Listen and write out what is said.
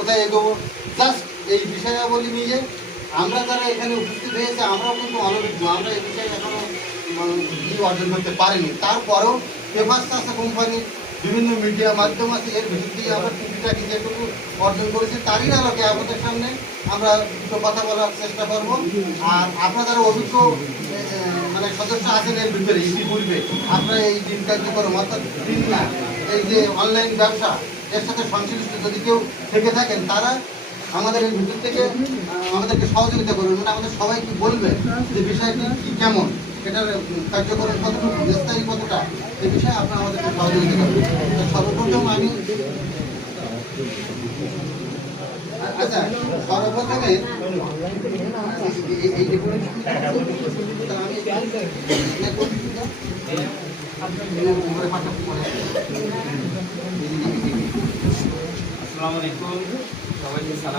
কোথায় এগোবো, জাস্ট এই বিষয়াবলী নিয়ে আমরা যারা এখানে উপস্থিত হয়েছে আমরাও কিন্তু অনভিজ্ঞ, আমরা এই বিষয়ে এখনও অর্জন করতে পারিনি। তারপরেও পেপারস আছে কোম্পানি, বিভিন্ন মিডিয়া মাধ্যম আছে, এর ভিতর দিয়ে আমরা টুকিটাকি যেটুকু অর্জন করেছি তারই আলোকে আপনাদের সামনে আমরা দুটো কথা বলার চেষ্টা করব। আর আপনারা যারা অভিজ্ঞ মানে সদস্য আছেন এর ভিতরে ইতিপূর্বে আপনারা এই দিন কার্যক্রম অর্থাৎ দিন না এই যে অনলাইন ব্যবসা এর সাথে সংশ্লিষ্ট যদি কেউ থেকে থাকেন তারা আমাদের এই ভিতর থেকে আমাদেরকে সহযোগিতা করবেন, মানে আমাদের সবাইকে বলবেন যে বিষয়টি কি কেমন, এটার কার্যকরণ কতটুকু, বিস্তারিত কতটা, এই বিষয়ে আপনারা আমাদেরকে সহযোগিতা করবেন। সর্বপ্রথম আমি আচ্ছা সর্বপ্রথমে এই আসসালামু আলাইকুম, সবাইকে সালাম।